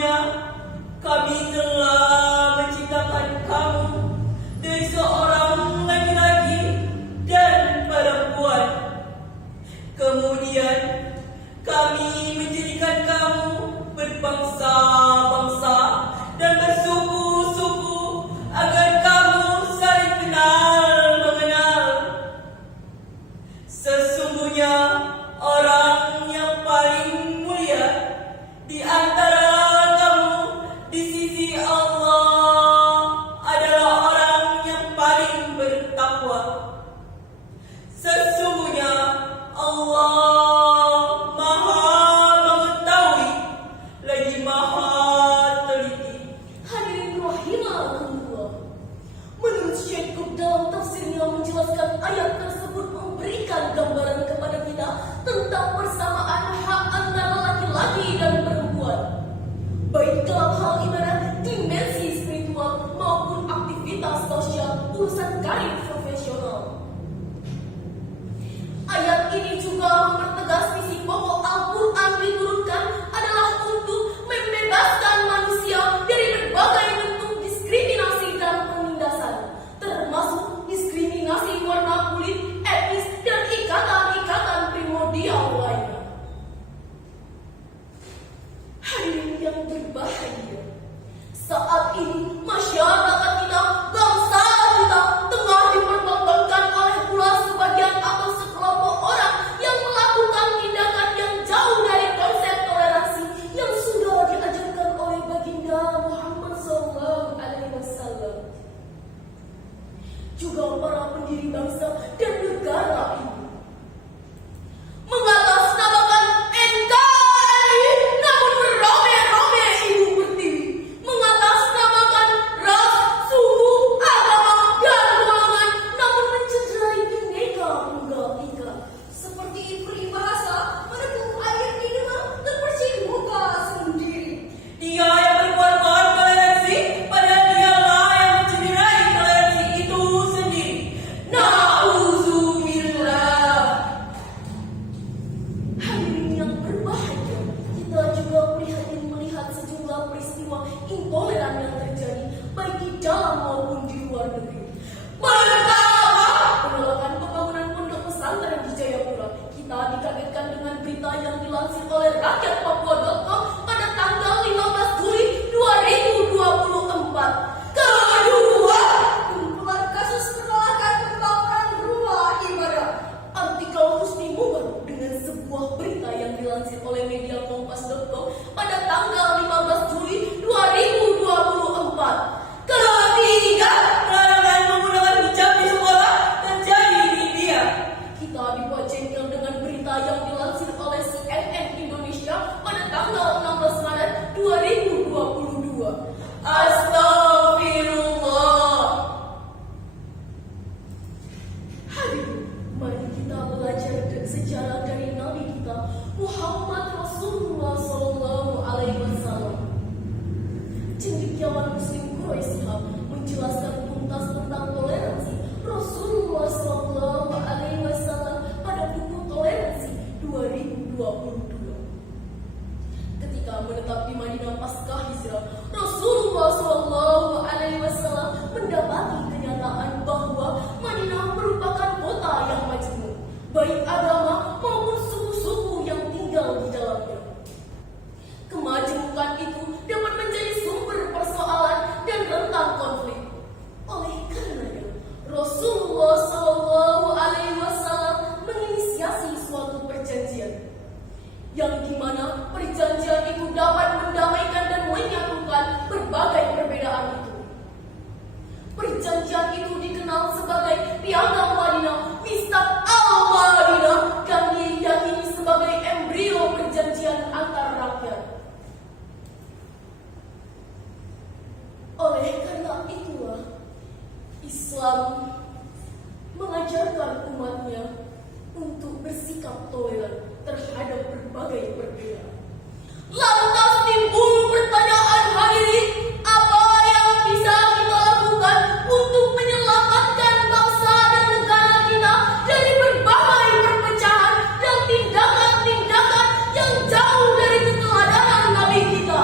Sesungguhnya kami telah menciptakan kamu dari seorang laki-laki dan perempuan. Kemudian kami menjadikan kamu berbangsa-bangsa dan bersuku-suku agar kamu saling kenal-mengenal. Sesungguhnya orang yang paling mulia di antara kamu di sisi Allah adalah orang yang paling bertakwa. Sesungguhnya Allah Maha mengetahui lagi Maha teliti. Hadirin rahimakumullah. Menurut Syekh Qutb dalam tafsirnya menjelaskan ayat tersebut memberikan gambaran kepada kita tentang persamaan hak antara laki-laki dan perempuan, baik dalam hal ibadah, dimensi spiritual maupun aktivitas sosial, urusan karir profesional. Ayat ini juga mempertegas misi pokok Al-Quran diturunkan adalah untuk membebaskan manusia dari berbagai bentuk diskriminasi dan penindasan, termasuk diskriminasi warna kulit, etnis, dan ikatan-ikatan primordial lainnya. Hadirin yang berbahagia, saat ini masyarakat kita, bangsa kita tengah dipertontonkan oleh pula sebagian atau sekelompok orang yang melakukan tindakan yang jauh dari konsep toleransi yang sudah diajarkan oleh baginda Muhammad SAW. Juga para pendiri bangsa dan negara ini mengatasnamakan NKRI, namun merome-rome ibu pertiwi, mengatasnamakan ras, suku, agama, dan golongan, namun mencederai Bhinneka Tunggal Ika. Seperti peribahasa, menepuh air di dengar terbersih muka sendiri. Dia yang berbuat-buat toleransi, padahal dialah yang mencederai toleransi itu sendiri. Na'udzubillah. Hadirin yang berbahagia, kita juga prihatin melihat sejumlah peristiwa intoleran yang terjadi baik di dalam maupun di luar negeri. Pertama, penolakan pembangunan pondok pesantren di Jayapura. Kita dikagetkan dengan berita yang dilansir oleh rakyatpapua.com pada tanggal 15 Juli 2024. Kedua, kumpulan kasus penolakan pembangunan rumah ibadah. Artikel Husni Mubarak dengan sebuah berita yang dilansir oleh media Kompas.com pada tanggal 15 Juli 2024. Ketiga, Larangan menggunakan hijab di sekolah terjadi di India. kita dibuat jengkel dengan berita yang dilansir oleh CNN Indonesia pada tanggal 16 Maret 2022. Astagfirullah. Hadirin, mari kita belajar sejarah dari Nabi kita Muhammad Rasulullah SAW. Cendekiawan Muslim Quraisy menjelaskan tuntas tentang toleransi Rasulullah SAW pada buku Toleransi 2022. Ketika menetap di Madinah pasca hijrah, Rasulullah SAW mendapati kenyataan bahwa Madinah merupakan kota yang majmuk, baik agama maupun suku-suku yang tinggal di dalamnya. Kemajemukan itu dapat menjadi sumber persoalan dan rentan konflik. Oleh karenanya, Rasulullah SAW menginisiasi suatu perjanjian, yang dimana perjanjian itu dapat mendamaikan dan menyatukan berbagai perbedaan itu. Perjanjian itu dikenal sebagai Piagam Madinah, Mistaq al-Madinah, dan diyakini sebagai embrio perjanjian antar rakyat. Oleh karena itulah, Islam mengajarkan umatnya untuk bersikap toleran terhadap berbagai perbedaan. Lantas timbul pertanyaan hadirin, apa yang bisa kita lakukan untuk menyelamatkan bangsa dan negara kita dari berbagai perpecahan dan tindakan-tindakan yang jauh dari keteladanan Nabi kita?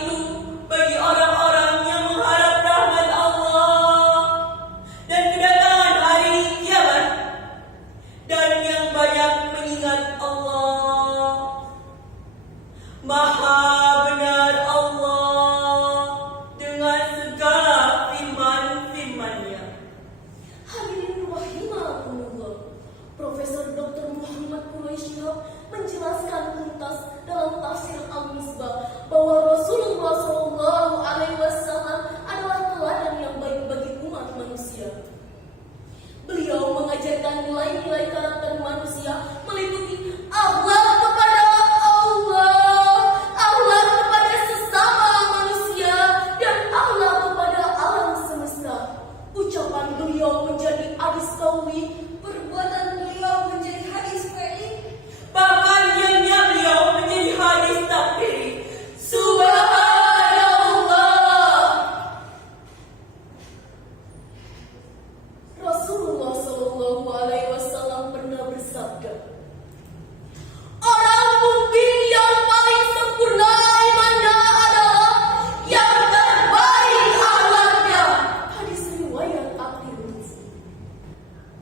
itu bagi orang-orang yang mengharap rahmat Allah dan kedatangan hari kiamat dan yang banyak mengingat Allah. Maha benar Allah dengan segala firman-firman-Nya. Hadirin rahimakumullah, Profesor Dr. Muhammad Quraisy menjelaskan tuntas dalam tafsir Al-Misbah bahwa Rasulullah SAW adalah teladan yang baik bagi umat manusia. Beliau mengajarkan nilai-nilai karakter manusia meliputi akhlak kepada Allah, akhlak kepada sesama manusia, dan akhlak kepada alam semesta. Ucapan beliau menjadi hadis qauli, perbuatan beliau menjadi hadis fi'li, Bahkan diamnya beliau menjadi hadis takfiri. Subhanallah. Rasulullah SAW pernah bersabda, orang mukmin yang paling sempurna imannya adalah yang terbaik akhlaknya. Hadis riwayat At-Tirmidzi.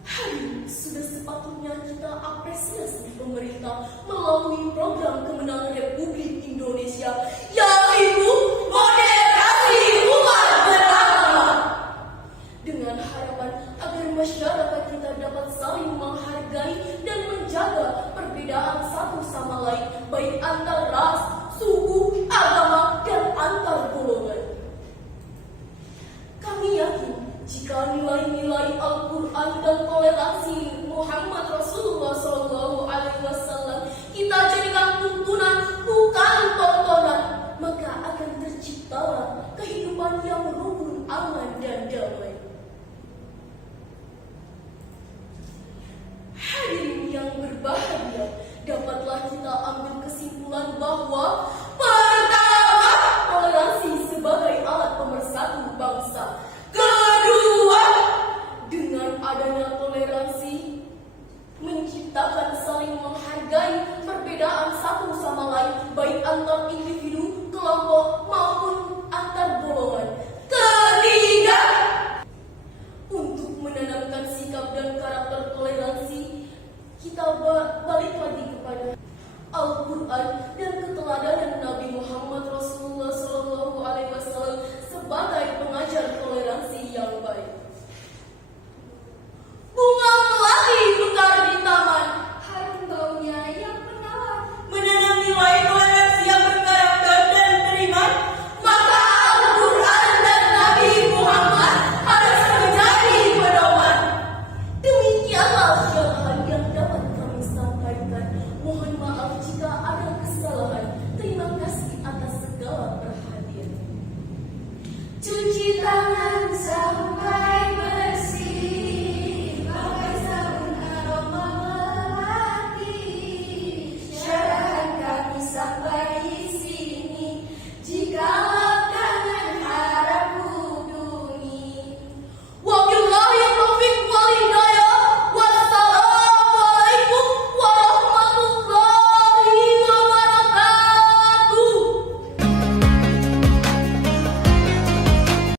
Hadirin, sudah sepatutnya kita apresiasi pemerintah melalui program kemenangan Republik Indonesia, yaitu moderasi umat beragama, dengan harapan agar masyarakat kita dapat saling menghargai dan menjaga perbedaan satu sama lain, baik antar ras, suku, agama, dan antar golongan. Kami yakin jika nilai-nilai Al-Quran dan toleransi Muhammad Rasulullah SAW kita jadikan tuntunan bukan tontonan, maka akan terciptalah kehidupan yang rukun, aman, dan damai. Hadirin yang berbahagia,